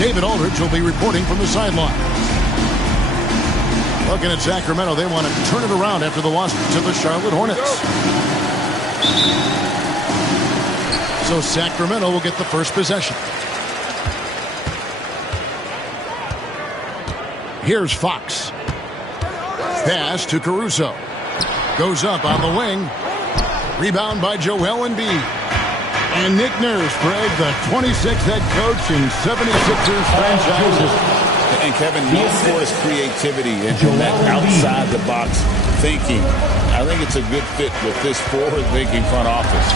David Aldridge will be reporting from the sideline. Looking at Sacramento, they want to turn it around after the loss to the Charlotte Hornets. So Sacramento will get the first possession. Here's Fox. Pass to Caruso. Goes up on the wing. Rebound by Joel Embiid. And Nick Nurse, Greg, the 26th head coach in 76ers franchise. And Kevin, known for his creativity and that outside-the-box thinking. I think it's a good fit with this forward-thinking front office.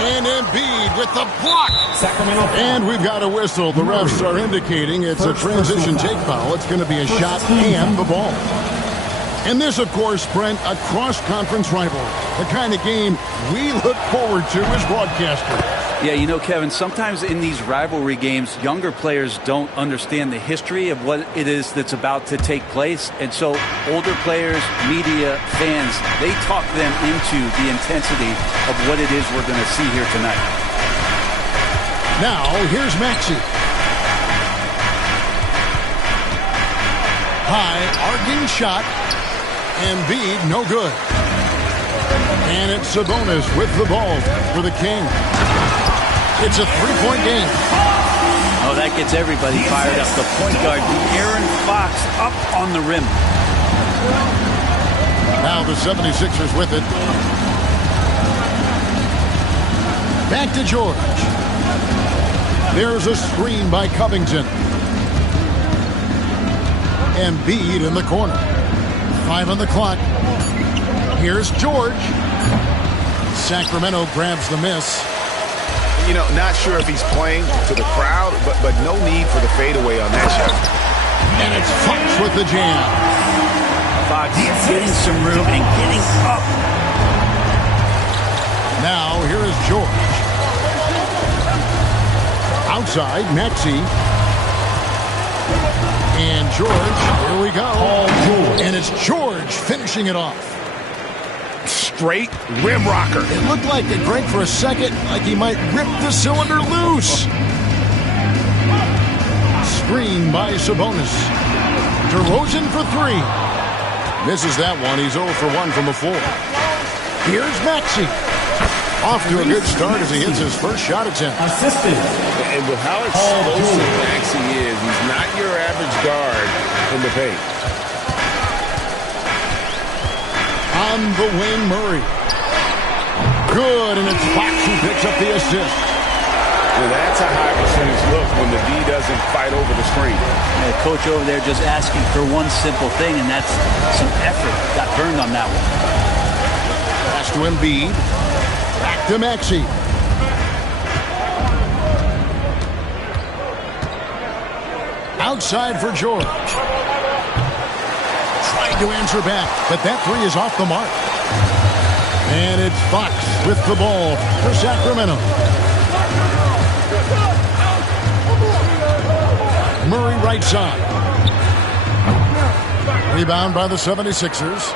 And Embiid with the block. Sacramento. And we've got a whistle. The refs are indicating it's a transition take foul. It's going to be a shot and the ball. And this, of course, Brent, a cross-conference rivalry. The kind of game we look forward to as broadcasters. Yeah, you know, Kevin, sometimes in these rivalry games, younger players don't understand the history of what it is that's about to take place. And so older players, media, fans, they talk them into the intensity of what it is we're going to see here tonight. Now, here's Maxey. High, arcing shot. Embiid, no good. And it's Sabonis with the ball for the King. It's a three-point game. Oh, that gets everybody fired up. The point guard, Aaron Fox, up on the rim. Now the 76ers with it. Back to George. There's a screen by Covington. Embiid in the corner. 5 on the clock. Here's George. Sacramento grabs the miss. You know, not sure if he's playing to the crowd, but no need for the fadeaway on that shot. And it's Fox with the jam. Fox getting some room and getting up. Now, here is George. Outside, Maxey. And George, here we go. And it's George finishing it off. Straight rim rocker. It looked like it, Greg, for a second, like he might rip the cylinder loose. Screen by Sabonis. DeRozan for 3. Misses that one. He's 0 for 1 from the floor. Here's Maxey. Off to a good start as he hits his first shot attempt. And with how explosive Maxey is, he's not your average guard in the paint. On the wing, Murray. Good, and it's Fox who picks up the assist. Well, that's a high percentage look when the D doesn't fight over the screen. The coach over there just asking for one simple thing, and that's some effort. Got burned on that one. Pass to Embiid. Back to Maxey. Outside for George. Tried to answer back, but that 3 is off the mark. And it's Fox with the ball for Sacramento. Murray right side. Rebound by the 76ers.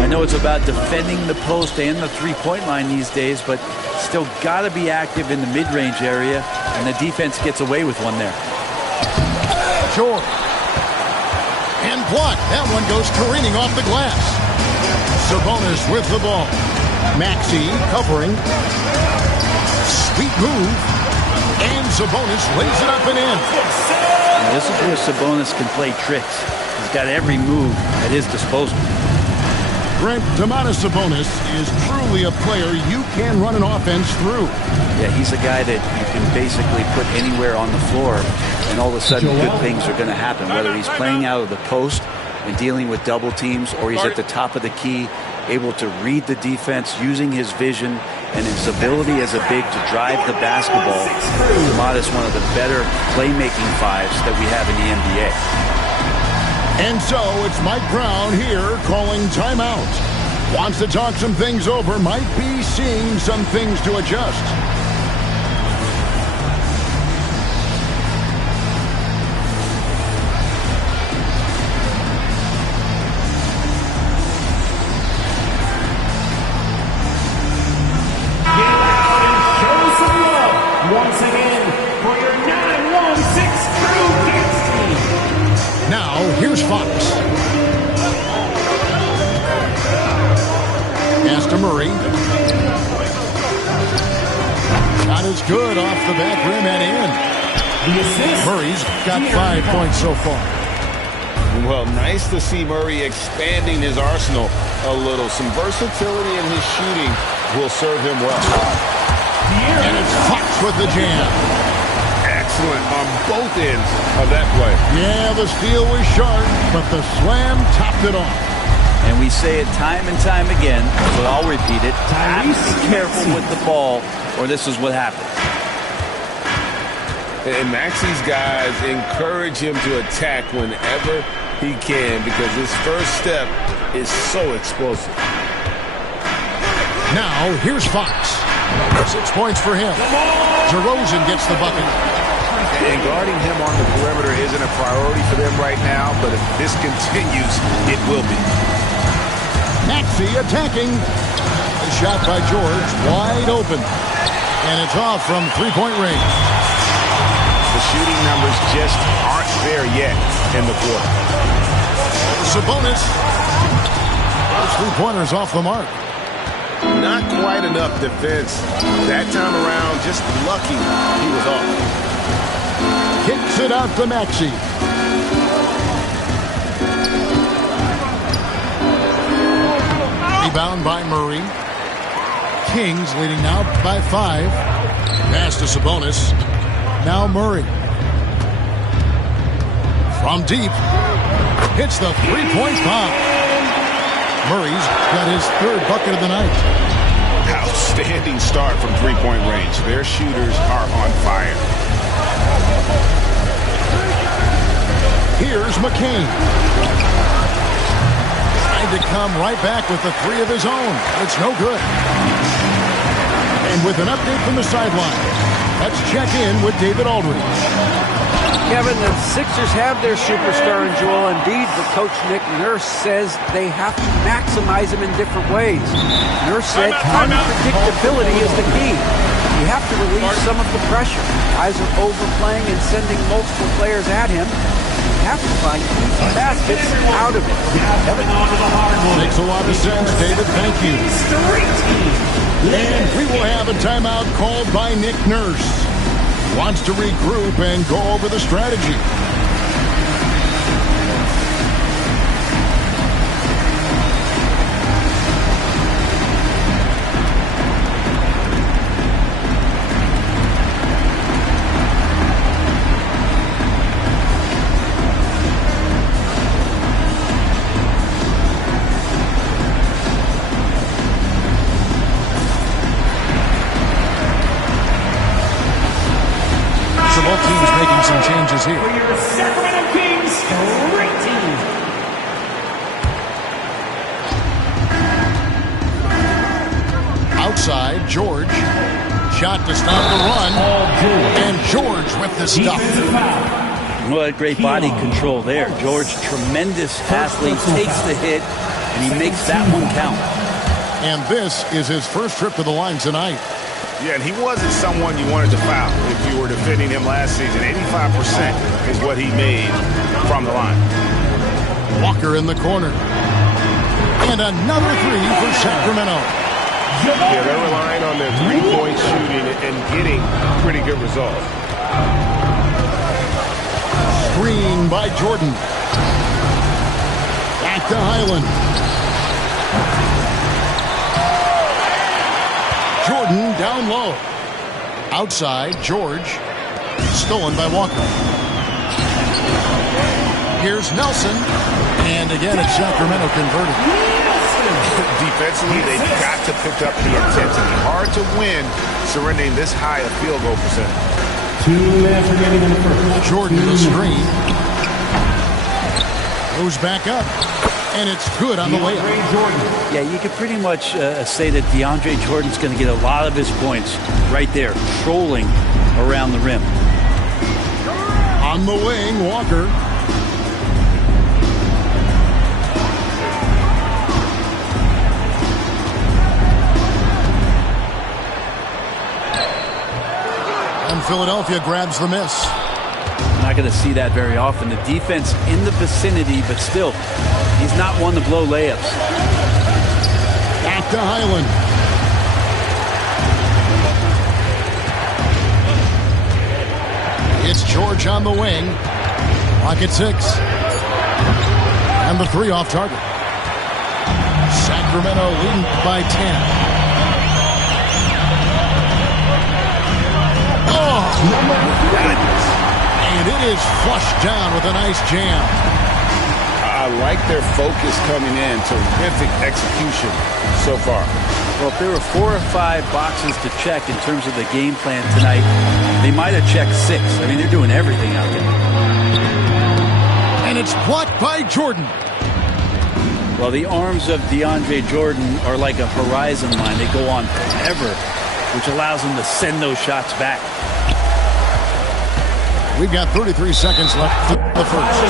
I know it's about defending the post and the three-point line these days, but still got to be active in the mid-range area, and the defense gets away with one there. George. And blocked. That one goes careening off the glass. Sabonis with the ball. Maxey covering. Sweet move. And Sabonis lays it up and in. Now, this is where Sabonis can play tricks. He's got every move at his disposal. Brent, Domantas Sabonis is truly a player you can run an offense through. Yeah, he's a guy that you can basically put anywhere on the floor, and all of a sudden good things are going to happen, whether he's playing out of the post and dealing with double teams, or he's at the top of the key, able to read the defense, using his vision and his ability as a big to drive the basketball. Domantas, one of the better playmaking fives that we have in the NBA. And so it's Mike Brown here calling timeout. Wants to talk some things over, might be seeing some things to adjust. Get out and show some love once again for your 9-1 Fox. Pass to Murray. Shot is good off the back rim and in. Murray's got 5 points so far. Well, nice to see Murray expanding his arsenal a little. Some versatility in his shooting will serve him well. And it's Fox with the jam. Excellent on both ends of that play. Yeah, the steal was sharp, but the slam topped it off. And we say it time and time again, but I'll repeat it. Have to be careful with the ball, or this is what happens. And Maxi's guys encourage him to attack whenever he can because his first step is so explosive. Now, here's Fox. 6 points for him. DeRozan gets the bucket. And guarding him on the perimeter isn't a priority for them right now, but if this continues, it will be. Maxey attacking. A shot by George, wide open. And it's off from three-point range. The shooting numbers just aren't there yet in the quarter. Sabonis. Those three-pointers off the mark. Not quite enough defense. That time around, just lucky he was off. Kicks it out to Maxey. Rebound by Murray. Kings leading now by 5. Pass to Sabonis. Now Murray. From deep. Hits the three-point bomb. Murray's got his 3rd bucket of the night. Outstanding start from three-point range. Their shooters are on fire. Here's McCain. Trying to come right back with the 3 of his own. It's no good. And with an update from the sideline, let's check in with David Aldridge. Kevin, the Sixers have their superstar in Joel Embiid, but Coach Nick Nurse says they have to maximize him in different ways. Nurse said unpredictability is the key. You have to relieve some of the pressure. Guys are overplaying and sending multiple players at him. You have to find easy baskets out of it. Kevin. Makes a lot of sense, David. Thank you. And we will have a timeout called by Nick Nurse. Wants to regroup and go over the strategy. Both teams making some changes here. For your Sacramento Kings Great Team. Outside, George. Shot to stop the run. And George with the stop. What great body control there. George, tremendous athlete, takes the hit, and he makes that one count. And this is his first trip to the line tonight. Yeah, and he wasn't someone you wanted to foul if you were defending him last season. 85% is what he made from the line. Walker in the corner. And another 3 for Sacramento. Yeah, they're relying on their three-point shooting and getting pretty good results. Screen by Jordan. Back to Highland. Jordan down low. Outside, George. Stolen by Walker. Here's Nelson. And again, it's Sacramento converted. Defensively, they've got to pick up the intensity. Hard to win surrendering this high a field goal percentage. 2 minutes remaining in the first. Jordan the screen. Goes back up. And it's good on the layup. Yeah, you could pretty much say that DeAndre Jordan's going to get a lot of his points right there, trolling around the rim. On the wing, Walker. And Philadelphia grabs the miss. Not going to see that very often. The defense in the vicinity, but still, he's not one to blow layups. Back to Highland. It's George on the wing. Clock at 6. And the 3 off target. Sacramento leading by 10. Oh! And it is flushed down with a nice jam. I like their focus coming in. Terrific execution so far. Well, if there were 4 or 5 boxes to check in terms of the game plan tonight, they might have checked 6. I mean, they're doing everything out there. And it's blocked by Jordan. Well, the arms of DeAndre Jordan are like a horizon line. They go on forever, which allows him to send those shots back. We've got 33 seconds left in the first.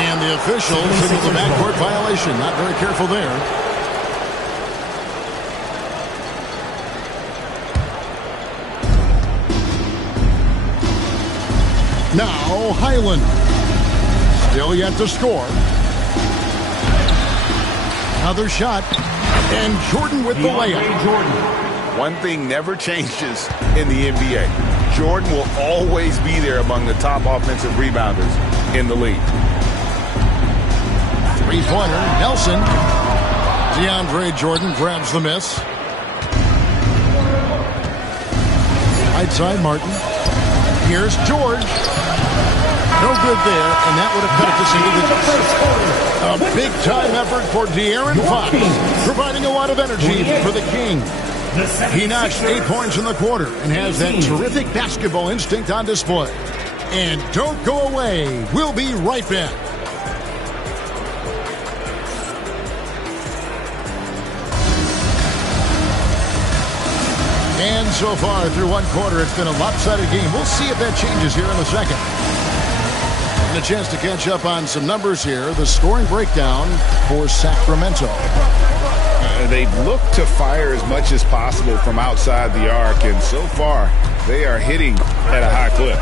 And the official signals a backcourt violation. Not very careful there. Now Highland. Still yet to score. Another shot. And Jordan with the layup. One thing never changes in the NBA. Jordan will always be there among the top offensive rebounders in the league. Three-pointer, Nelson. DeAndre Jordan grabs the miss. Right side, Martin. Here's George. No good there, and that would have cut it to single digits. A big-time effort for De'Aaron Fox, providing a lot of energy for the King. He notched 8 points in the quarter and has that terrific basketball instinct on display. And don't go away. We'll be right back. And so far through one quarter, it's been a lopsided game. We'll see if that changes here in a second. And a chance to catch up on some numbers here. The scoring breakdown for Sacramento. They look to fire as much as possible from outside the arc, and so far they are hitting at a high clip.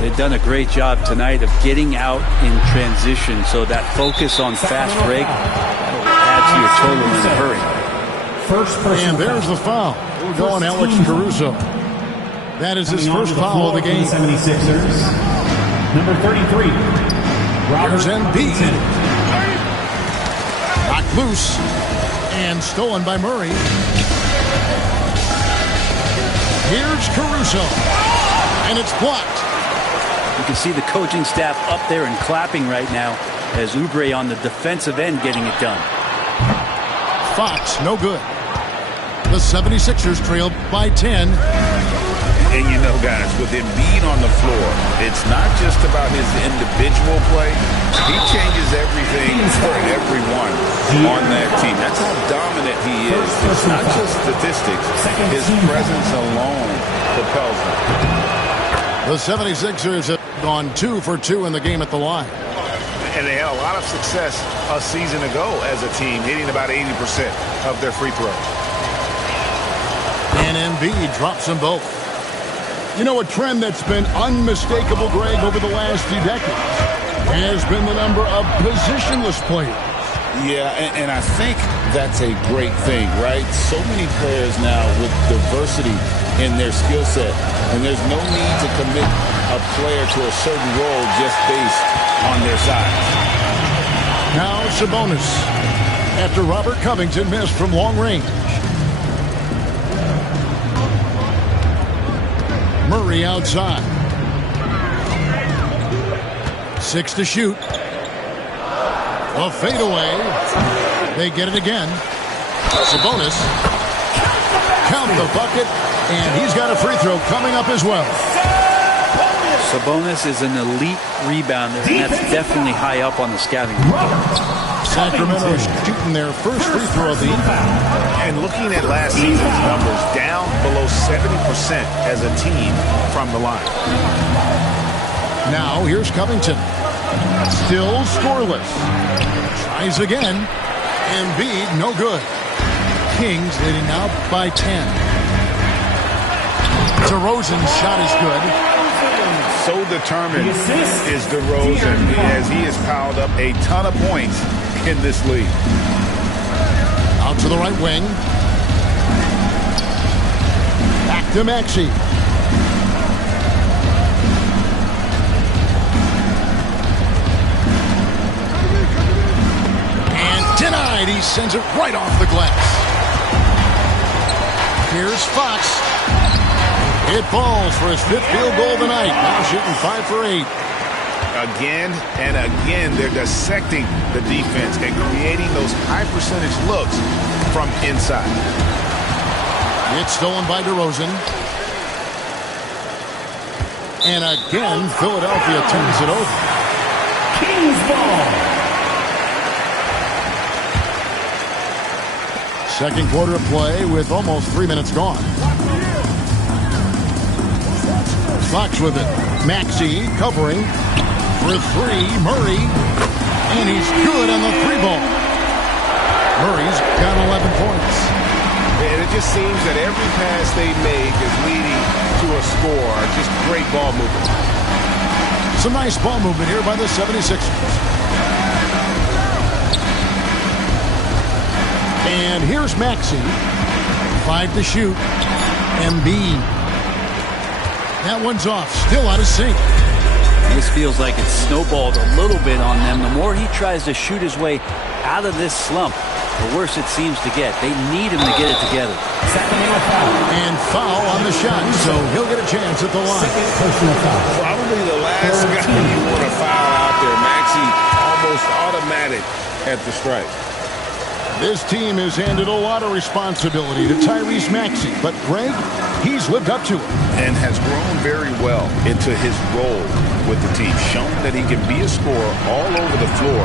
They've done a great job tonight of getting out in transition, so that focus on fast break will add to your total in a hurry. And there's the foul. We're going Alex Caruso. That is his first foul of the game. 76ers, number 33. Here's Embiid. Knocked loose. And stolen by Murray. Here's Caruso. And it's blocked. You can see the coaching staff up there and clapping right now as Oubre on the defensive end getting it done. Fox, no good. The 76ers trail by 10. And you know, guys, with Embiid on the floor, it's not just about his individual play. He changes everything for everyone on that team. That's how dominant he is. It's not just statistics. His presence alone propels him. The 76ers have gone 2 for 2 in the game at the line. And they had a lot of success a season ago as a team, hitting about 80% of their free throws. And Embiid drops them both. You know, a trend that's been unmistakable, Greg, over the last few decades has been the number of positionless players. Yeah, and I think that's a great thing, right? So many players now with diversity in their skill set, and there's no need to commit a player to a certain role just based on their size. Now Sabonis, after Robert Covington missed from long range. Murray outside. 6 to shoot. A fadeaway. They get it again. Sabonis. Count the bucket. And he's got a free throw coming up as well. Sabonis is an elite rebounder, and that's definitely high up on the scouting report. Sacramento shooting their first free throw of the evening. And looking at last season's numbers, down below 70% as a team from the line. Now here's Covington. Still scoreless. Tries again. Embiid, no good. Kings leading out by 10. DeRozan's shot is good. so determined is DeRozan, as he has piled up a ton of points in this league. Out to the right wing. Back to Maxey. And denied. He sends it right off the glass. Here's Fox. It falls for his 5th field goal of the night. Now shooting 5 for 8. Again and again, they're dissecting the defense and creating those high percentage looks from inside. It's stolen by DeRozan. And again, Philadelphia turns it over. Kings ball. Second quarter of play with almost 3 minutes gone. Fox with it. Maxey covering for 3. Murray. And he's good on the 3-ball. Murray's got 11 points. And it just seems that every pass they make is leading to a score. Just great ball movement. Some nice ball movement here by the 76ers. And here's Maxey. 5 to shoot. Embiid. That one's off. Still out of sync. This feels like it's snowballed a little bit on them. The more he tries to shoot his way out of this slump, the worse it seems to get. They need him to get it together. And foul on the shot, so he'll get a chance at the line. Probably the last guy you want to foul out there. Maxey almost automatic at the strike. This team has handed a lot of responsibility to Tyrese Maxey, but Greg, he's lived up to it. And has grown very well into his role with the team. Shown that he can be a scorer all over the floor.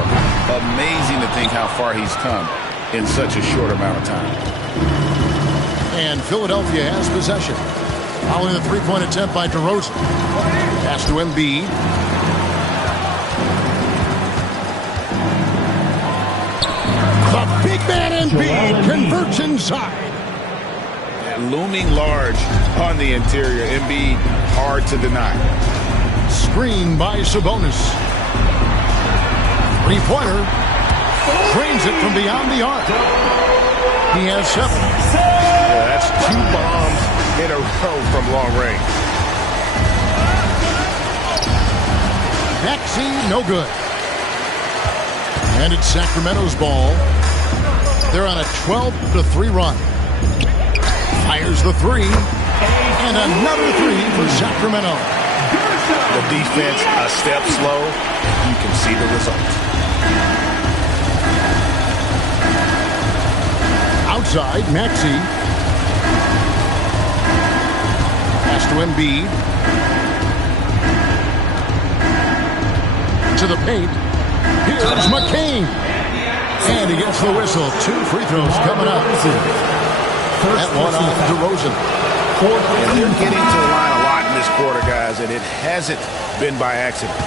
Amazing to think how far he's come in such a short amount of time. And Philadelphia has possession. Following the three-point attempt by DeRozan. Pass to Embiid. The big man Embiid converts inside. Looming large on the interior. Embiid hard to deny. Screen by Sabonis. Three-pointer. Drains it from beyond the arc. He has 7. Yeah, that's 2 bombs in a row from long range. Maxey, no good. And it's Sacramento's ball. They're on a 12-3 run. Fires the 3. And another 3 for Sacramento. The defense a step slow. You can see the result. Outside, Maxey. Pass to Embiid. To the paint. Here's McCain. And he gets the whistle. 2 free throws coming up. That one off DeRozan. And they're getting to the line a lot in this quarter, guys, and it hasn't been by accident.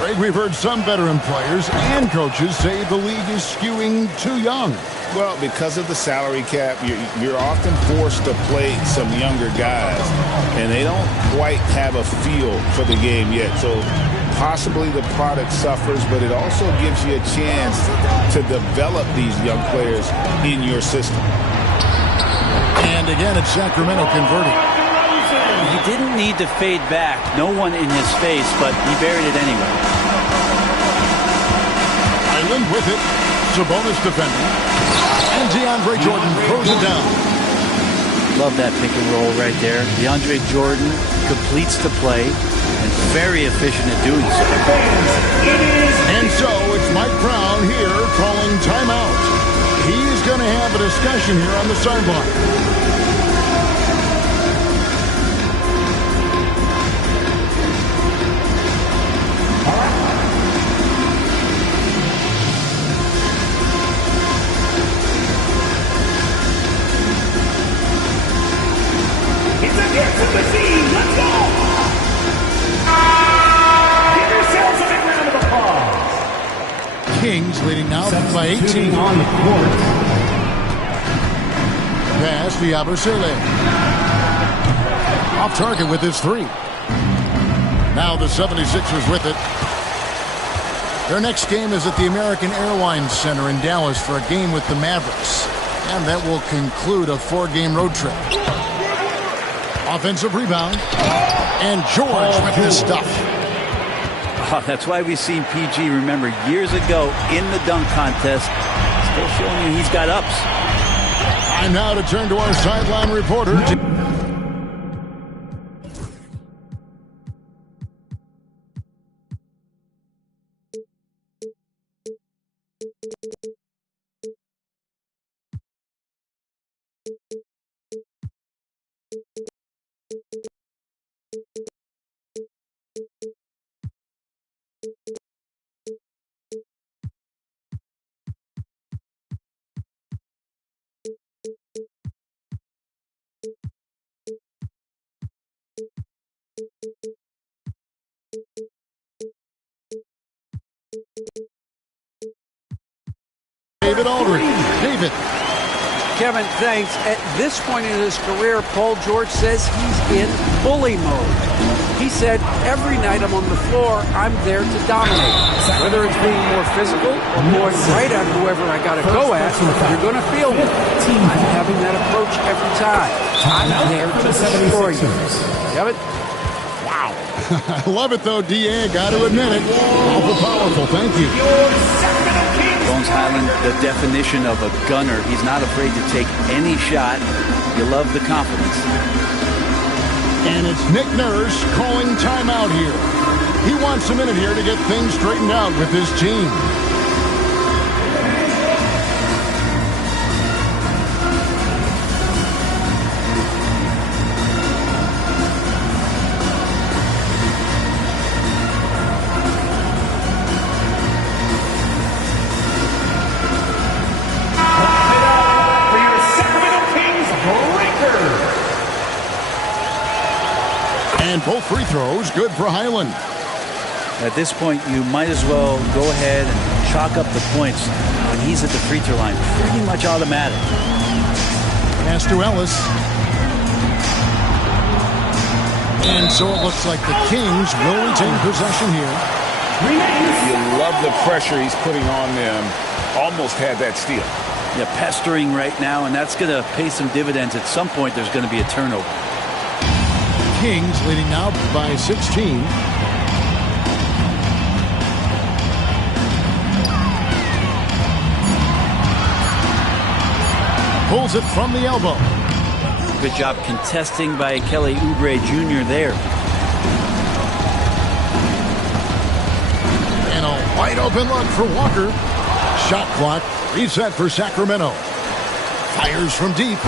Greg, we've heard some veteran players and coaches say the league is skewing too young. Well, because of the salary cap, you're often forced to play some younger guys, and they don't quite have a feel for the game yet. So possibly the product suffers, but it also gives you a chance to develop these young players in your system. And again, it's Sacramento converting. He didn't need to fade back. No one in his face, but he buried it anyway. Island with it. Sabonis defending. And DeAndre Jordan throws it down. Love that pick and roll right there. DeAndre Jordan completes the play and very efficient at doing so. And so it's Mike Brown here calling timeout. He's going to have a discussion here on the sideline. Let's go! Give yourselves a big round of applause. Kings leading now by 18 on the court. Pass to Yabusele. Off target with his 3. Now the 76ers with it. Their next game is at the American Airlines Center in Dallas for a game with the Mavericks. And that will conclude a 4-game road trip. Offensive rebound. And George with the stuff. Oh, that's why we've seen PG, remember, years ago in the dunk contest, still showing you he's got ups. Time now to turn to our sideline reporter. David Aldridge. David. Kevin, thanks. At this point in his career, Paul George says he's in bully mode. He said, every night I'm on the floor, I'm there to dominate. Whether it's being more physical or going right at whoever I got to go at, you're going to feel me. I'm having that approach every time. I'm there to destroy you. Kevin? Wow. I love it, though, D.A. Got to admit it. Awful powerful. Thank you. Bones Hyland, the definition of a gunner. He's not afraid to take any shot. You love the confidence. And it's Nick Nurse calling timeout here. He wants a minute here to get things straightened out with his team. And both free throws good for Hyland. At this point, you might as well go ahead and chalk up the points when he's at the free throw line. Pretty much automatic. Pass to Ellis. And so it looks like the Kings will retain possession here. You love the pressure he's putting on them. Almost had that steal. Yeah, pestering right now, and that's going to pay some dividends. At some point, there's going to be a turnover. Kings leading now by 16. Pulls it from the elbow. Good job contesting by Kelly Oubre Jr. there. And a wide open look for Walker. Shot clock reset for Sacramento. Fires from deep.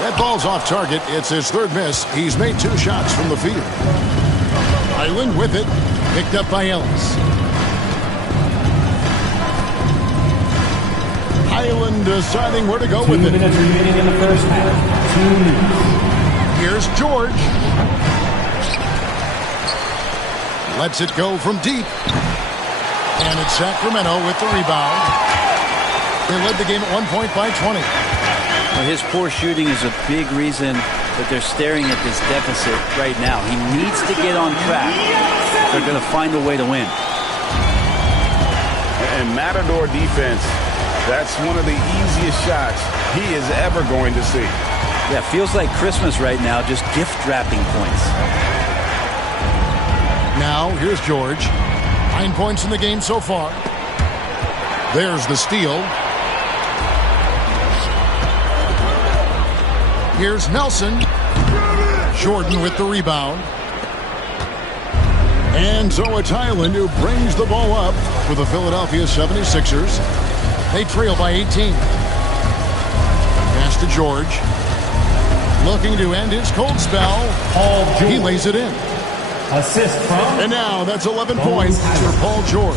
That ball's off target. It's his third miss. He's made 2 shots from the field. Hyland with it. Picked up by Ellis. Hyland deciding where to go with it. 2 minutes remaining in the first half. 2 minutes. Here's George. Lets it go from deep. And it's Sacramento with the rebound. They led the game at 1 point by 20. Well, his poor shooting is a big reason that they're staring at this deficit right now. He needs to get on track. They're going to find a way to win. And Matador defense, that's one of the easiest shots he is ever going to see. Yeah, feels like Christmas right now, just gift wrapping points. Now, here's George. 9 points in the game so far. There's the steal. Here's Nelson. Jordan with the rebound. And so it's Hyland who brings the ball up for the Philadelphia 76ers. They trail by 18. Pass to George. Looking to end his cold spell. He lays it in. Assist from. And now that's 11 points for Paul George.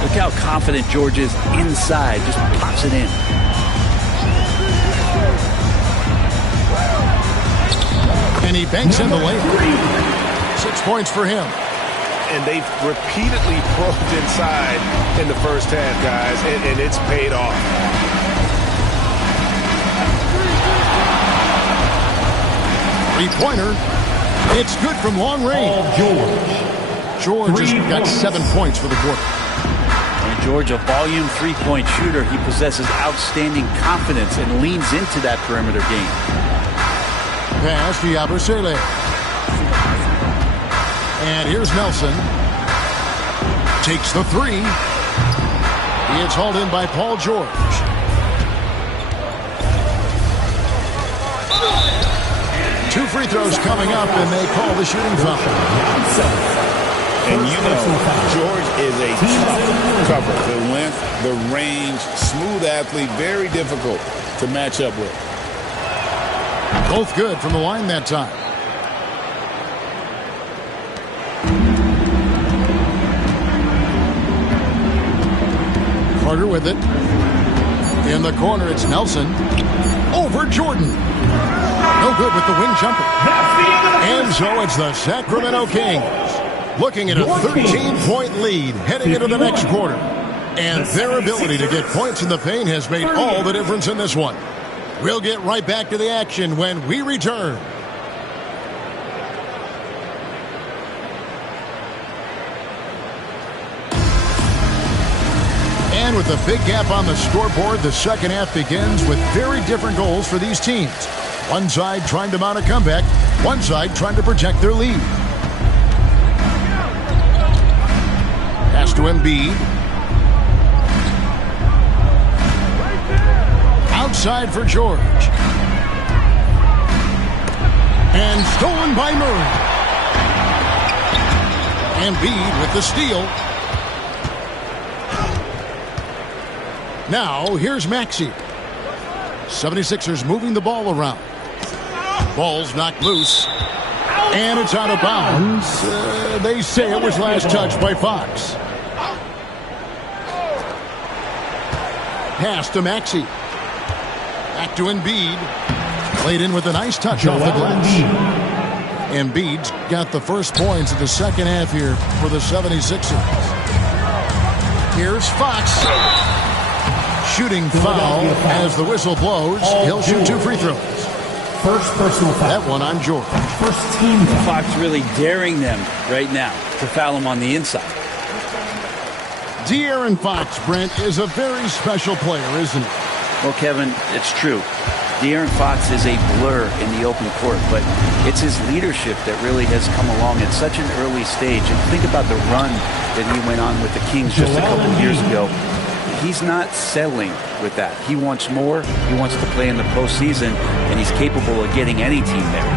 Look how confident George is inside. Just pops it in. And he banks in the layup. 6 points for him. And they've repeatedly probed inside in the first half, guys, and it's paid off. Three-pointer. It's good from long range. George has got 7 points for the quarter. And George, a volume three-point shooter, he possesses outstanding confidence and leans into that perimeter game. Pass to Yabusele. And here's Nelson. Takes the three. It's hauled in by Paul George. Two free throws coming up, and they call the shooting foul. And you know, George is a tough cover. The length, the range, smooth athlete, very difficult to match up with. Both good from the line that time. Carter with it. In the corner, it's Nelson. Over Jordan. No good with the wing jumper. And so it's the Sacramento Kings looking at a 13-point lead heading into the next quarter. And their ability to get points in the paint has made all the difference in this one. We'll get right back to the action when we return. And with a big gap on the scoreboard, the second half begins with very different goals for these teams. One side trying to mount a comeback, one side trying to protect their lead. Pass to Embiid. Outside for George. And stolen by Murray. Embiid with the steal. Now, here's Maxey. 76ers moving the ball around. Ball's knocked loose. And it's out of bounds. They say it was last touched by Fox. Pass to Maxey. Back to Embiid. Played in with a nice touch off the glass. Embiid's got the first points of the second half here for the 76ers. Here's Fox. Shooting foul as the whistle blows. He'll shoot two free throws. First personal foul. That one on George. First team foul. Fox really daring them right now to foul him on the inside. De'Aaron Fox, Brent, is a very special player, isn't he? Well, Kevin, it's true. De'Aaron Fox is a blur in the open court, but it's his leadership that really has come along at such an early stage. And think about the run that he went on with the Kings just a couple of years ago. He's not settling with that. He wants more. He wants to play in the postseason, and he's capable of getting any team there.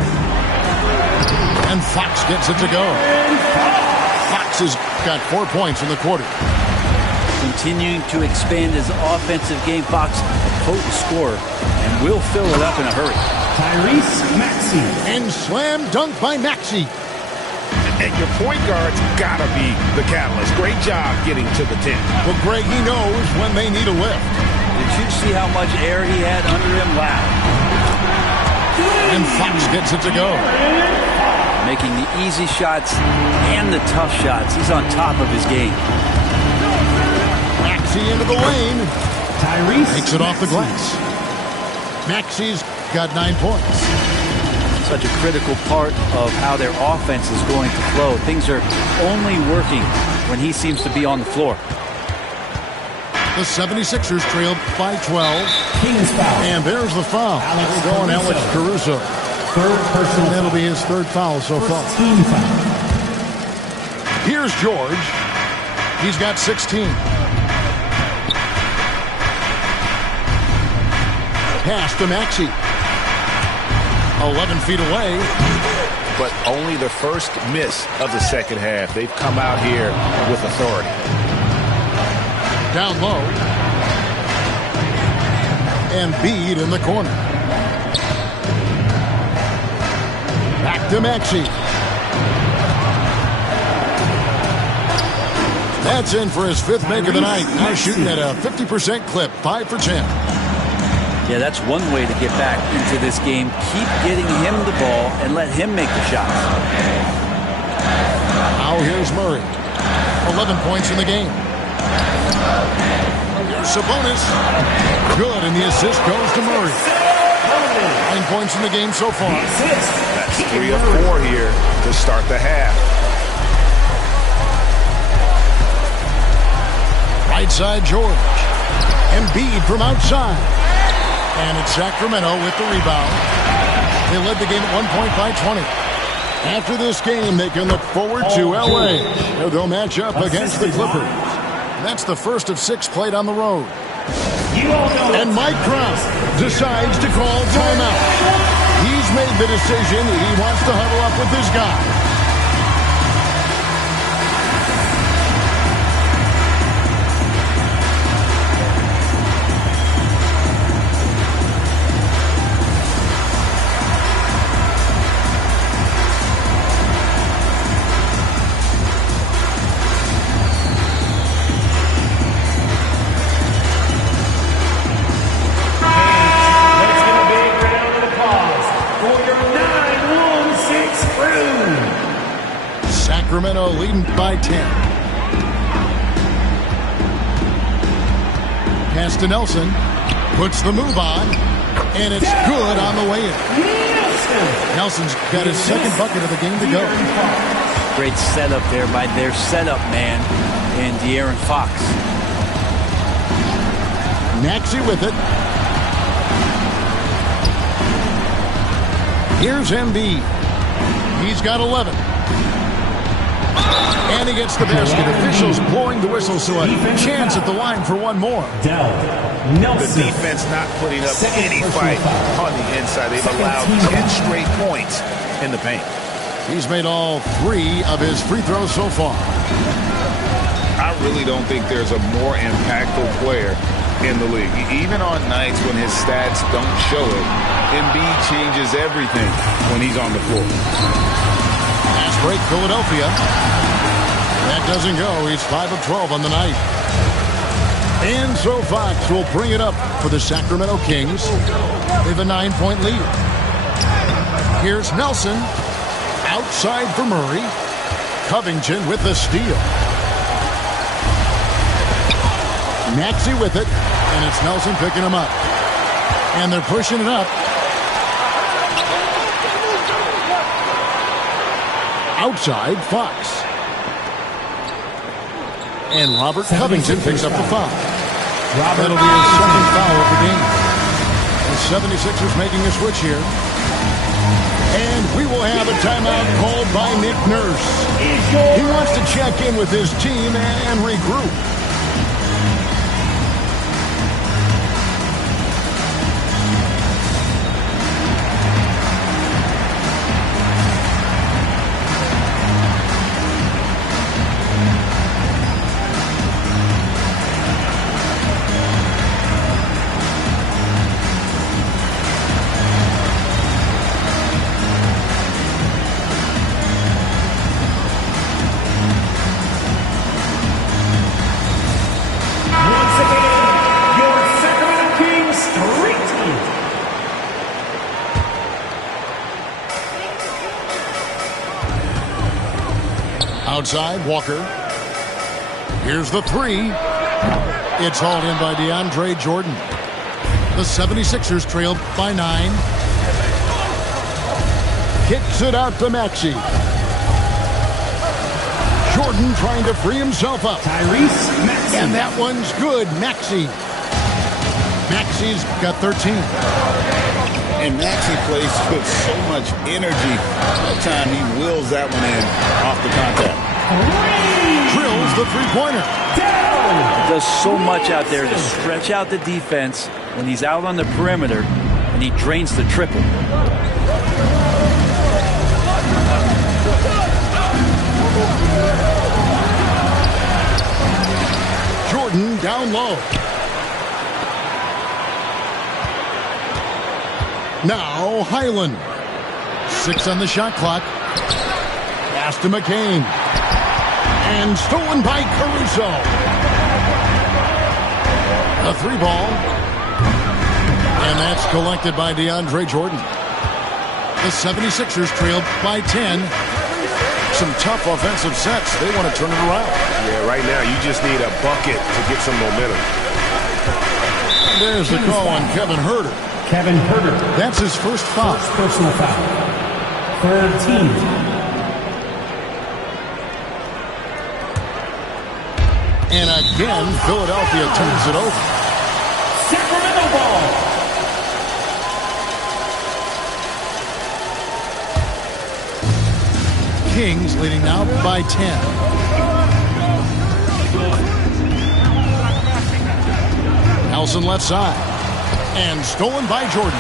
And Fox gets it to go. Fox has got 4 points in the quarter. Continuing to expand his offensive game, Fox, a potent scorer, and will fill it up in a hurry. Tyrese Maxey. And slam dunk by Maxey. And your point guard's got to be the catalyst. Great job getting to the 10. Well, Greg, he knows when they need a lift. Did you see how much air he had under him? Wow. And Fox gets it to go. Making the easy shots and the tough shots. He's on top of his game. Maxey into the lane. Tyrese takes it off the glass. Maxey's got 9 points. Such a critical part of how their offense is going to flow. Things are only working when he seems to be on the floor. The 76ers trailed by 12. Kings foul. And there's the foul. We're going Alex Caruso. Third personal. That'll be his third foul so far. Team foul. Here's George. He's got 16. Pass to Maxey. 11 feet away. But only the first miss of the second half. They've come out here with authority. Down low. Embiid in the corner. Back to Maxey. That's in for his fifth make of the night. Now shooting at a 50% clip, 5 for 10. Yeah, that's one way to get back into this game. Keep getting him the ball and let him make the shots. Now here's Murray. 11 points in the game. Here's Sabonis. Good, and the assist goes to Murray. 9 points in the game so far. That's 3 of 4 here to start the half. Right side, George. Embiid from outside. And it's Sacramento with the rebound. They led the game at 1 point by 20. After this game, they can look forward to L.A., where they'll match up against the Clippers. That's the first of 6 played on the road. And Mike Brown decides to call timeout. He's made the decision. He wants to huddle up with his guy. Sacramento leading by 10. Pass to Nelson. Puts the move on. And it's good on the way in. Nelson's got his second bucket of the game to go. Great setup there by their setup man in De'Aaron Fox. Maxey with it. Here's Embiid. He's got 11. And he gets the basket. Officials blowing the whistle, so a chance at the line for one more. The defense not putting up any fight on the inside. They've allowed 10 straight points in the paint. He's made all 3 of his free throws so far. I really don't think there's a more impactful player in the league. Even on nights when his stats don't show it, Embiid changes everything when he's on the floor. Fast break, Philadelphia. That doesn't go. He's 5 of 12 on the night. And so Fox will bring it up for the Sacramento Kings. They have a 9-point lead. Here's Nelson. Outside for Murray. Covington with the steal. Maxey with it. And it's Nelson picking him up. And they're pushing it up. Outside, Fox. And Robert Covington picks up the foul. That'll be his second foul of the game. The 76ers making a switch here. And we will have a timeout called by Nick Nurse. He wants to check in with his team and regroup. Outside, Walker. Here's the 3. It's hauled in by DeAndre Jordan. The 76ers trailed by 9. Kicks it out to Maxey. Jordan trying to free himself up. Tyrese Maxey. And that one's good. Maxey. Maxey's got 13. And Maxey plays with so much energy. By the time he wills that one in off the contact. Drills the three-pointer. He does so much out there to stretch out the defense when he's out on the perimeter, and he drains the triple. Jordan down low. Now Highland. 6 on the shot clock. Pass to McCain. And stolen by Caruso. A 3 ball. And that's collected by DeAndre Jordan. The 76ers trailed by 10. Some tough offensive sets. They want to turn it around. Yeah, right now you just need a bucket to get some momentum. And there's the call on Kevin Huerter. Kevin Huerter. That's his first foul. Personal foul. Third team. And again, Philadelphia turns it over. Sacramento ball. Kings leading now by 10. Nelson left side. And stolen by Jordan.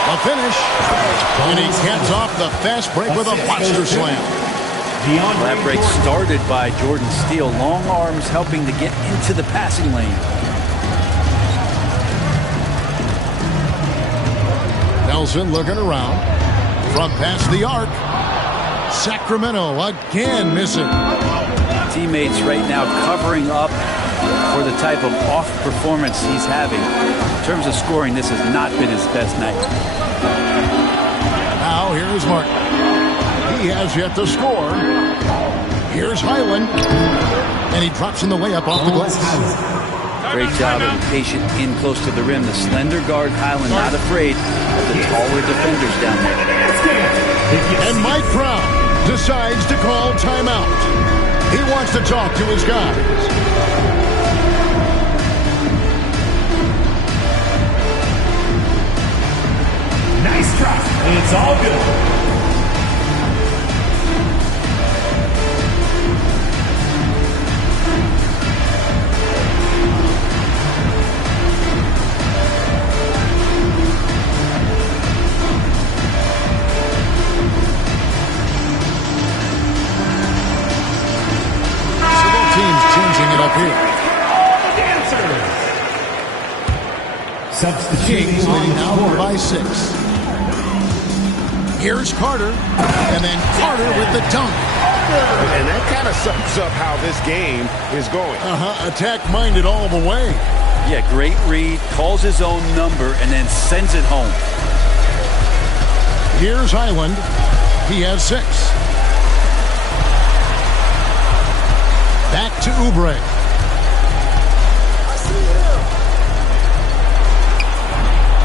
The finish. And he caps off the fast break with a monster slam. That break started by Jordan Steele. Long arms helping to get into the passing lane. Nelson looking around. From past the arc. Sacramento again missing. Teammates right now covering up for the type of off performance he's having. In terms of scoring, this has not been his best night. Now here's Martin. He has yet to score. Here's Highland. And he drops in the way up off the glass. Great job and patient in close to the rim. The slender guard Highland not afraid of the taller defenders down there. And Mike Brown decides to call timeout. He wants to talk to his guys. Nice try. It's all good. Kings leading now by 6. Here's Carter, and then Carter with the dunk. And that kind of sums up how this game is going. Attack-minded all the way. Yeah, great read, calls his own number, and then sends it home. Here's Highland. He has 6. Back to Oubre.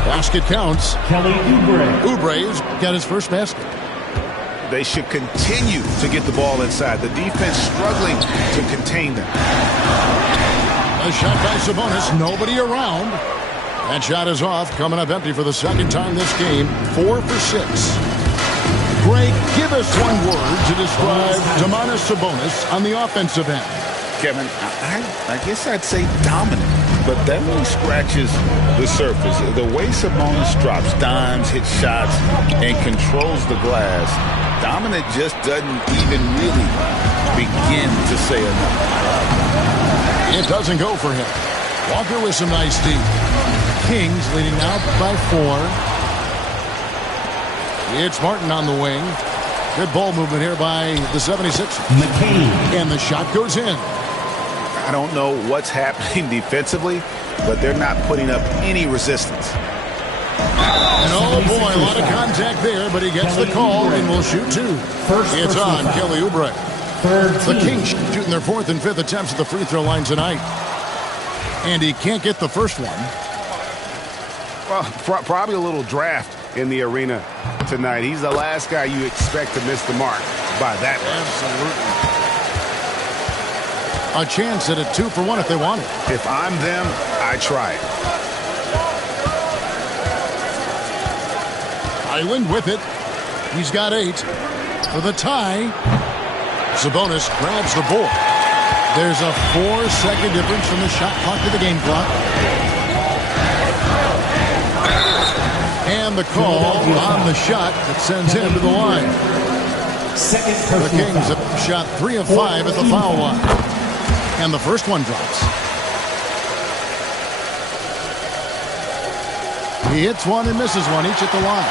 Basket counts. Kelly Oubre. Oubre's got his first basket. They should continue to get the ball inside. The defense struggling to contain them. A shot by Sabonis. Nobody around. That shot is off. Coming up empty for the second time this game. 4 for 6. Greg, give us one word to describe Domantas Sabonis on the offensive end. Kevin, I guess I'd say dominant. But that really scratches the surface. The way Sabonis drops dimes, hits shots, and controls the glass, dominant just doesn't even really begin to say enough. It doesn't go for him. Walker with some nice D. Kings leading now by 4. It's Martin on the wing. Good ball movement here by the 76ers. McCain. And the shot goes in. I don't know what's happening defensively, but they're not putting up any resistance. And oh boy, a lot of contact there, but he gets the call and will shoot 2. It's on Kelly Oubre. The Kings shooting their 4th and 5th attempts at the free throw line tonight. And he can't get the first one. Well, probably a little draft in the arena tonight. He's the last guy you expect to miss the mark by that much. Absolutely. A chance at a 2 for 1 if they want it. If I'm them, I try it. Highland with it. He's got 8 for the tie. Sabonis grabs the board. There's a 4-second difference from the shot clock to the game clock. And the call on the shot that sends him to the line. The Kings have shot 3 of 5 at the foul line. And the first one drops. He hits one and misses one, each at the line.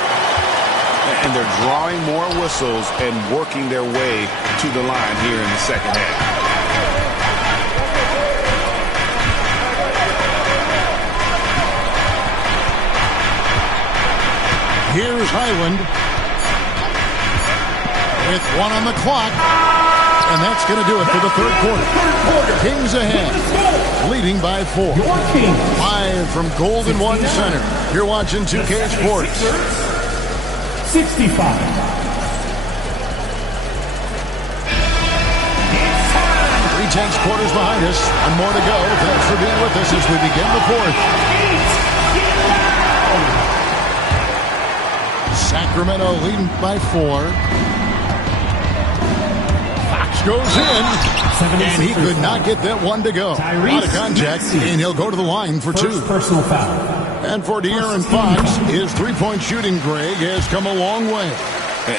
And they're drawing more whistles and working their way to the line here in the second half. Here's Highland with 1 on the clock. And that's going to do it for the third quarter. Kings ahead, leading by 4. Live from Golden One Center. You're watching 2K Sports. 65. intense quarters behind us. One more to go. Thanks for being with us as we begin the fourth. Sacramento leading by 4. Fox goes in, and he could not get that one to go. Out of contact, and he'll go to the line for 2. Personal foul. And for De'Aaron Fox, his three-point shooting, Greg, has come a long way.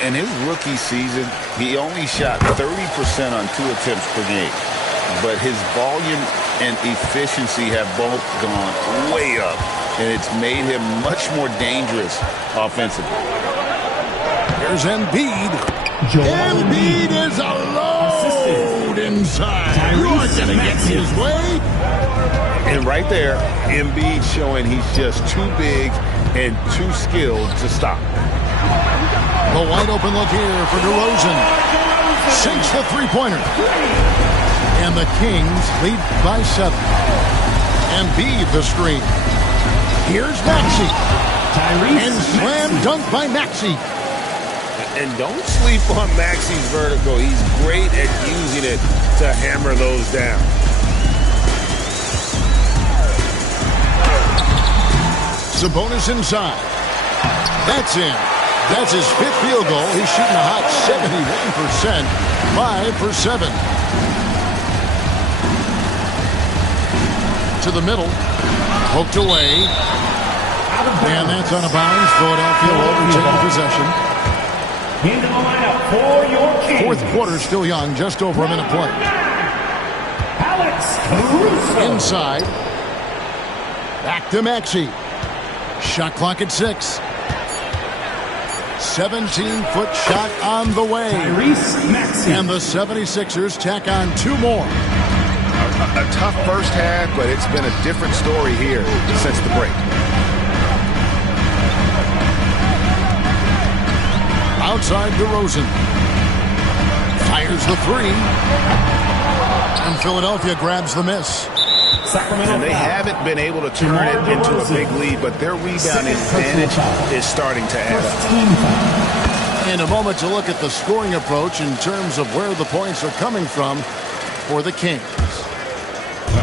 In his rookie season, he only shot 30% on 2 attempts per game. But his volume and efficiency have both gone way up, and it's made him much more dangerous offensively. Here's Embiid. Embiid is alone inside. You aren't going to get his way. And right there, Embiid showing he's just too big and too skilled to stop. The wide open look here for DeRozan. Sinks the three-pointer. And the Kings lead by 7. Embiid the screen. Here's Maxey. And slam dunk by Maxey. And don't sleep on Maxey's vertical. He's great at using it to hammer those down. Sabonis inside. That's in. That's his 5th field goal. He's shooting a hot 71%. 5 for 7. To the middle. Poked away. And that's on a bounce. Philadelphia will retain possession. Into the lineup for your Kings. Fourth quarter still young. Just over a minute play. Alex Caruso. Inside. Back to Maxey. Shot clock at 6. 17-foot shot on the way. Tyrese Maxey. And the 76ers tack on 2 more. A tough first half, but it's been a different story here since the break. Outside DeRozan. Fires the 3. And Philadelphia grabs the miss. Sacramento. And they haven't been able to turn it into a big lead, but their rebound advantage is starting to add up. In a moment to look at the scoring approach in terms of where the points are coming from for the Kings.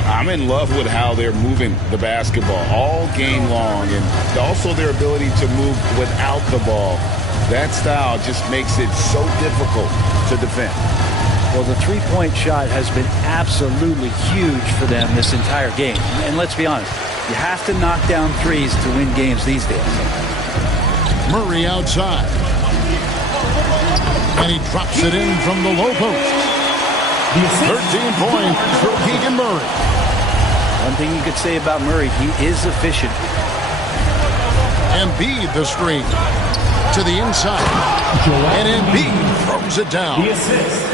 I'm in love with how they're moving the basketball all game long, and also their ability to move without the ball. That style just makes it so difficult to defend. Well, the three-point shot has been absolutely huge for them this entire game. And let's be honest, you have to knock down threes to win games these days. Murray outside. And he drops it in from the low post. 13 points for Keegan Murray. One thing you could say about Murray, he is efficient. Embiid the screen. To the inside. And Embiid throws it down. The assist.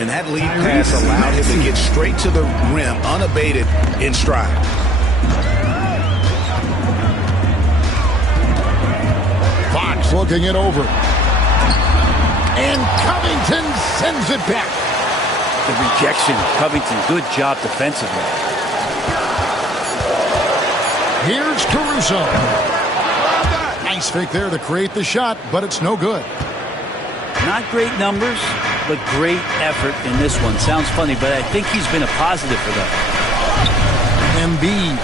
And that lead pass allowed him to get straight to the rim, unabated in stride. Fox looking it over. And Covington sends it back. The rejection. Covington, good job defensively. Here's Caruso. Nice fake there to create the shot, but it's no good. Not great numbers, but great effort in this one. Sounds funny, but I think he's been a positive for them. Embiid.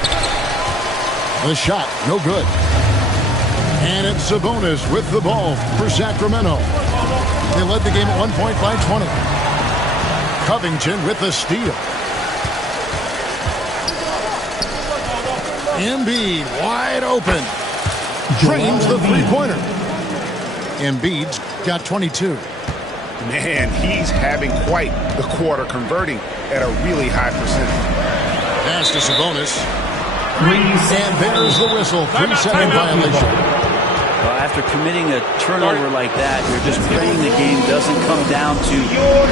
The shot, no good. And it's Sabonis with the ball for Sacramento. They led the game at 1 point by 20. Covington with the steal. Embiid wide open. Drains the three-pointer. Embiid's got 22. Man, he's having quite the quarter, converting at a really high percentage. Pass to Sabonis. And there's the whistle. 3-second violation. Well, after committing a turnover like that, you're just praying the game doesn't come down to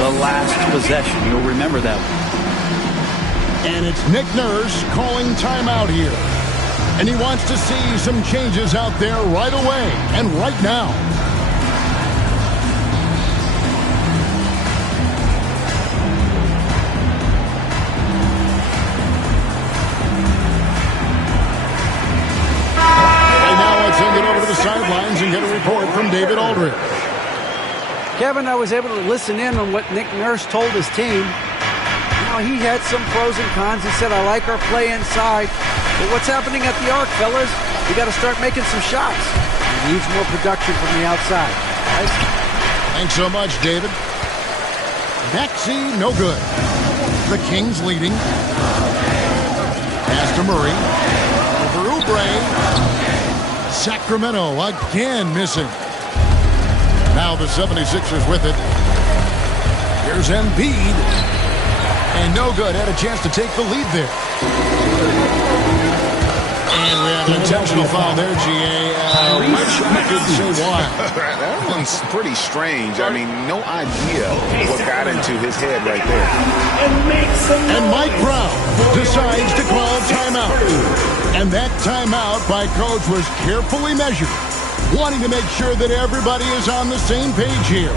the last possession. You'll remember that one. And it's Nick Nurse calling timeout here. And he wants to see some changes out there right away and right now. Sidelines and get a report from David Aldridge. Kevin, I was able to listen in on what Nick Nurse told his team. Now, he had some pros and cons. He said, I like our play inside. But what's happening at the arc, fellas? We got to start making some shots. He needs more production from the outside. Right? Thanks so much, David. Maxey, no good. The Kings leading. Pass to Murray. Over Oubre. Sacramento again missing. Now the 76ers with it. Here's Embiid. And no good. Had a chance to take the lead there. And we have an intentional foul there, G.A. I couldn't say why. That one's pretty strange. I mean, no idea what got into his head right there. And Mike Brown decides to call timeout. And that timeout by Coach was carefully measured, wanting to make sure that everybody is on the same page here.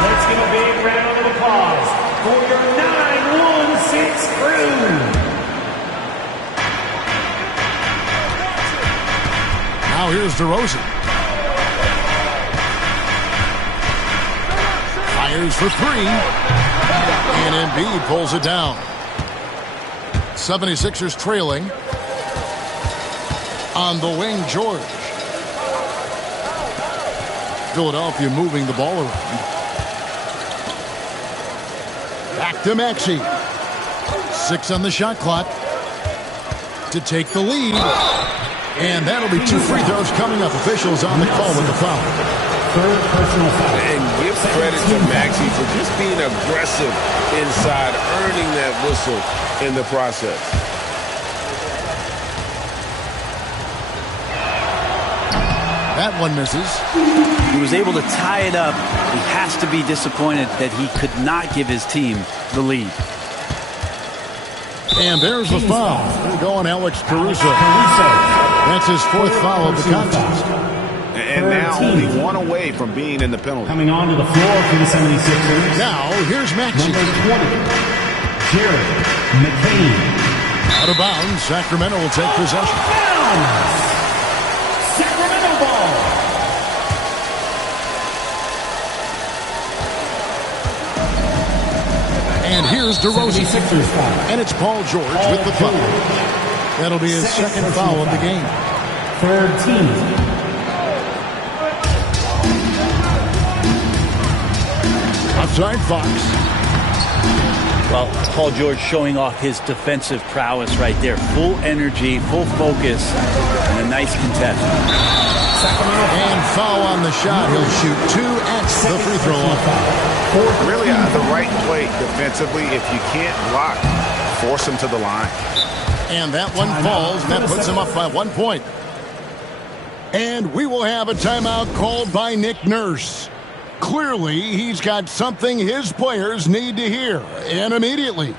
Let's give a big round of applause for your 916 crew. Now here's DeRozan. Fires for three. And Embiid pulls it down. 76ers trailing. On the wing, George. Philadelphia moving the ball around. Back to Maxey. 6 on the shot clock to take the lead. And that'll be 2 free throws coming up. Officials on the call with the foul. Third personal foul. And give credit to Maxey for just being aggressive inside, earning that whistle in the process. That one misses. He was able to tie it up. He has to be disappointed that he could not give his team the lead. And there's the foul. We'll go on Alex Caruso. That's his 4th foul of the contest. And now only 1 away from being in the penalty. Coming onto the floor for the 76ers. Now here's Maxey. Number 20, Jared McCain. Out of bounds. Sacramento will take possession. Sacramento ball. And here's DeRozan. 76ers foul. And it's Paul George with the foul. That'll be his second foul of the game. Third team. Outside Fox. Well, Paul George showing off his defensive prowess right there. Full energy, full focus, and a nice contest. And foul on the shot. He'll shoot 2 at the free throw line. Really the right play defensively. If you can't block, force him to the line. And that one falls. That puts him up by 1 point. And we will have a timeout called by Nick Nurse. Clearly, he's got something his players need to hear, and immediately.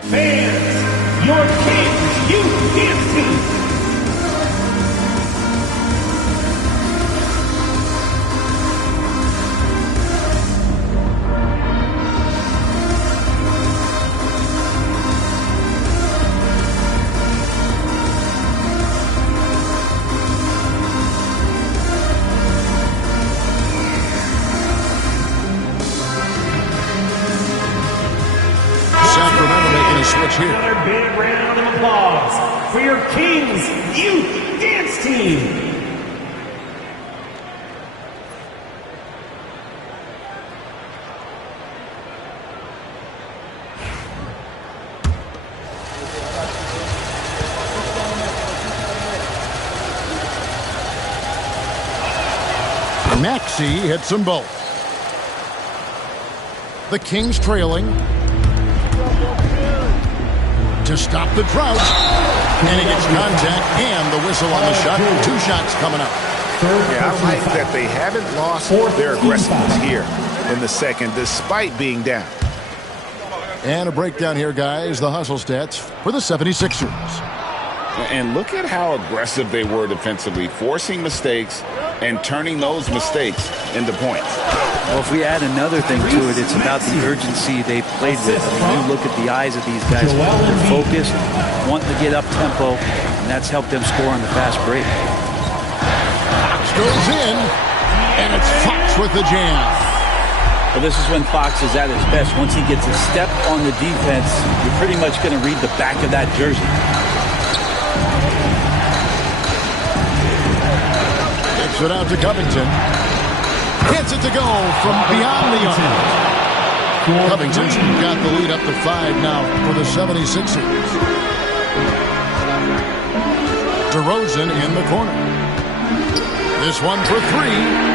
Fans, your Kings Youth Dance Team. Switch here. Another big round of applause for your Kings Youth Dance Team. Maxey hits them both. The Kings trailing. To stop the drought. And he gets contact and the whistle on the shot. 2 shots coming up. Yeah, I like that they haven't lost their aggressiveness here in the second, despite being down. And a breakdown here, guys. The hustle stats for the 76ers. And look at how aggressive they were defensively, forcing mistakes and turning those mistakes into points. Well, if we add another thing to it, it's about the urgency they've played with. I mean, you look at the eyes of these guys. They're focused, wanting to get up tempo, and that's helped them score on the fast break. Fox goes in, and it's Fox with the jam. Well, this is when Fox is at his best. Once he gets a step on the defense, you're pretty much going to read the back of that jersey. Kicks it out to Covington. Gets it to go from beyond the arc. Covington's got the lead up to 5 now for the 76ers. DeRozan in the corner. This one for 3.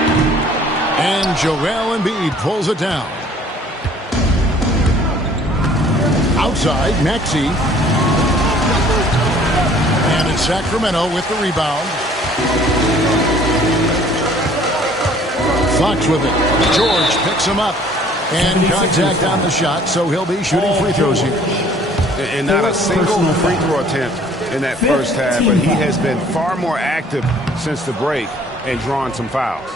And Joel Embiid pulls it down. Outside, Maxey. And it's Sacramento with the rebound. Fox with it. George picks him up. And contact on the shot, so he'll be shooting free throws here. And not a single free throw attempt in that first half, but he has been far more active since the break and drawn some fouls.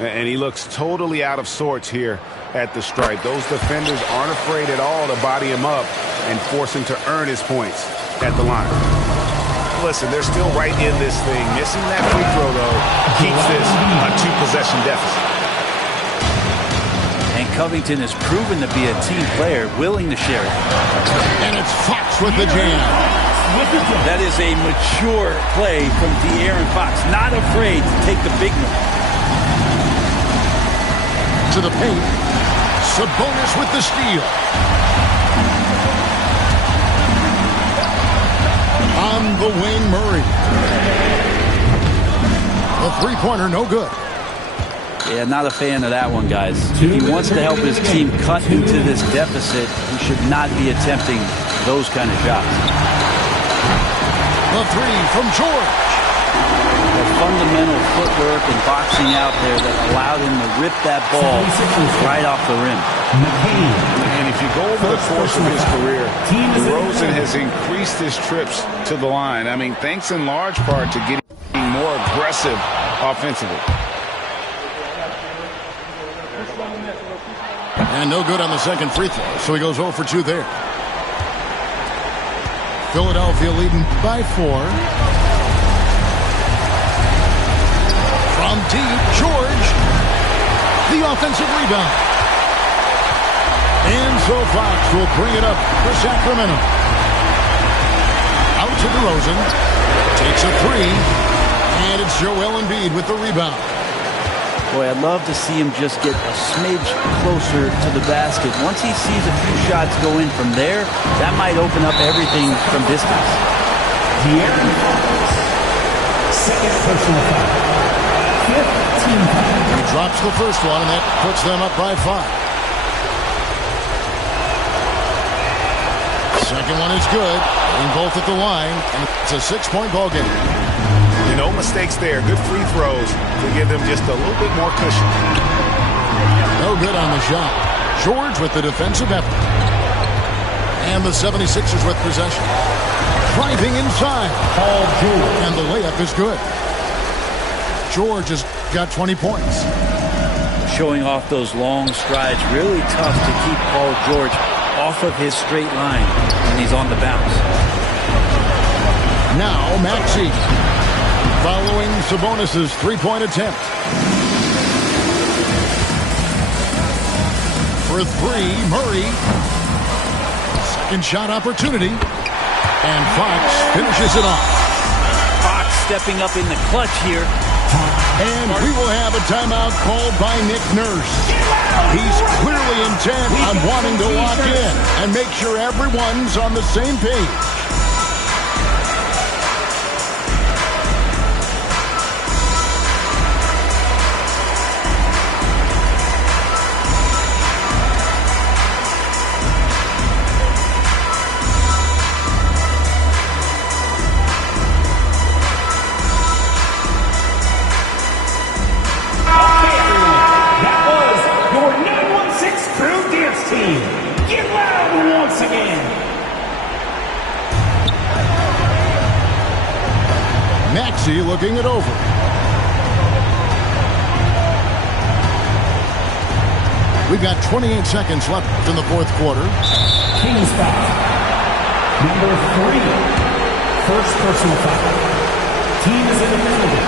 And he looks totally out of sorts here at the stripe. Those defenders aren't afraid at all to body him up and force him to earn his points at the line. Listen, they're still right in this thing. Missing that free throw, though, keeps this a 2-possession deficit. And Covington has proven to be a team player, willing to share it. And it's Fox with the jam. That is a mature play from De'Aaron Fox. Not afraid to take the big one. To the paint. Sabonis with the steal. On the wing, Murray. The three-pointer, no good. Yeah, not a fan of that one, guys. If he wants to help his team cut into this deficit, he should not be attempting those kind of shots. The 3 from George. The fundamental footwork and boxing out there that allowed him to rip that ball right off the rim. And if you go over the course of his career, DeRozan has increased his trips to the line. I mean, thanks in large part to getting more aggressive offensively. And no good on the second free throw, so he goes 0 for 2 there. Philadelphia leading by 4. From deep, George, the offensive rebound. And so Fox will bring it up for Sacramento. Out to DeRozan. Takes a 3. And it's Joel Embiid with the rebound. Boy, I'd love to see him just get a smidge closer to the basket. Once he sees a few shots go in from there, that might open up everything from distance. Second personal foul. He drops the first one, and that puts them up by 5. Second one is good. Getting both at the line, and it's a 6-point ball game. No mistakes there. Good free throws to give them just a little bit more cushion. No good on the shot. George with the defensive effort. And the 76ers with possession. Driving inside. Paul George. And the layup is good. George has got 20 points. Showing off those long strides. Really tough to keep Paul George off of his straight line when he's on the bounce. Now Maxey. Following Sabonis' 3-point attempt. For 3, Murray. Second shot opportunity. And Fox finishes it off. Fox stepping up in the clutch here. And we will have a timeout called by Nick Nurse. He's clearly intent on wanting to lock in and make sure everyone's on the same page. Maxey looking it over. We've got 28 seconds left in the fourth quarter. Kings foul. Number 3. First personal foul. Team is in the penalty.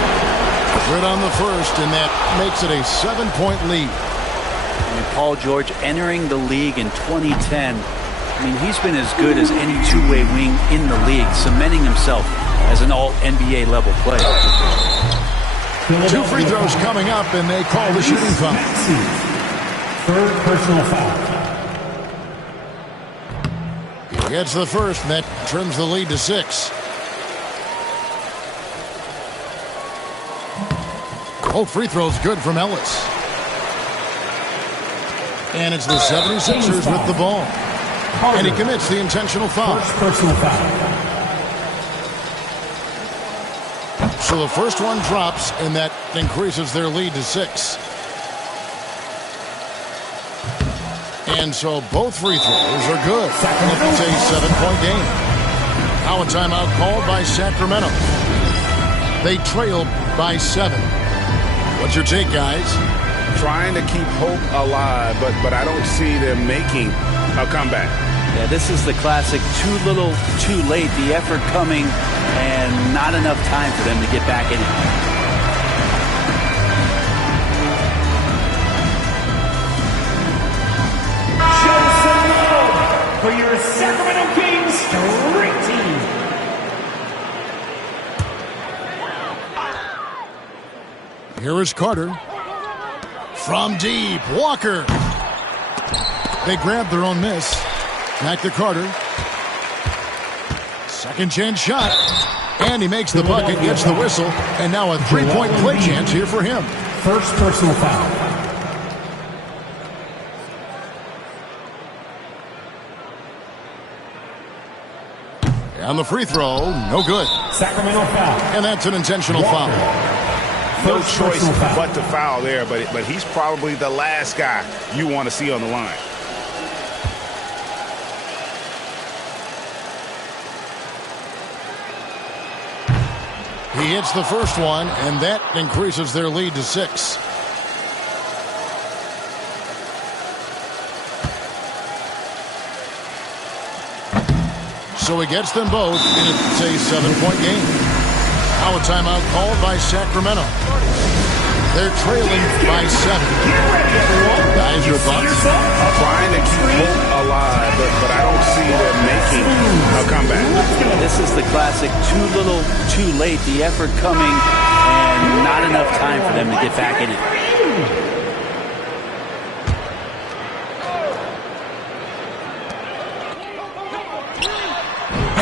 Good on the first, and that makes it a 7-point lead. And Paul George entering the league in 2010. I mean, he's been as good as any two-way wing in the league, cementing himself as an all-NBA level player. 2 free throws coming up, and they call the shooting foul. Third personal foul. He gets the first, and that trims the lead to 6. Both free throws good from Ellis. And it's the 76ers with the ball. And he commits the intentional foul. First personal foul. So the first one drops, and that increases their lead to 6. And so both free throws are good. It's a 7-point game. Now a timeout called by Sacramento. They trail by 7. What's your take, guys? Trying to keep hope alive, but I don't see them making a comeback. Yeah, this is the classic too little, too late. The effort coming and not enough time for them to get back in it. Show some love for your Sacramento Kings Street Team. Here is Carter. From deep, Walker. They grab their own miss. Back to Carter. Second chance shot. And he makes the bucket, gets the whistle, and now a 3-point play chance here for him. First personal foul. On the free throw, no good. Sacramento foul. And that's an intentional foul. No choice but to foul there, but he's probably the last guy you want to see on the line. He hits the first one, and that increases their lead to 6. So he gets them both, and it's a 7-point game. Now a timeout called by Sacramento. They're trailing by 7. Guys, your thoughts? Trying to keep hope alive, but I don't see them making a comeback. This is the classic too little, too late. The effort coming and not enough time for them to get back in it.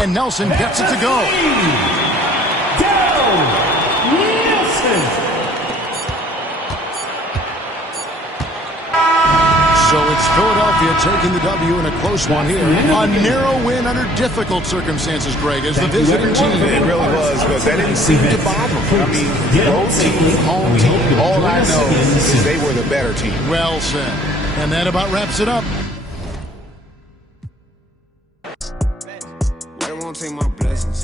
And Nelson gets it to go. So it's Philadelphia taking the W in a close one here. A narrow win under difficult circumstances, Greg, as the visiting team. It really was, but that didn't seem to bother them. I mean, road team, home team, all I know is they were the better team. Well said. And that about wraps it up. They won't take my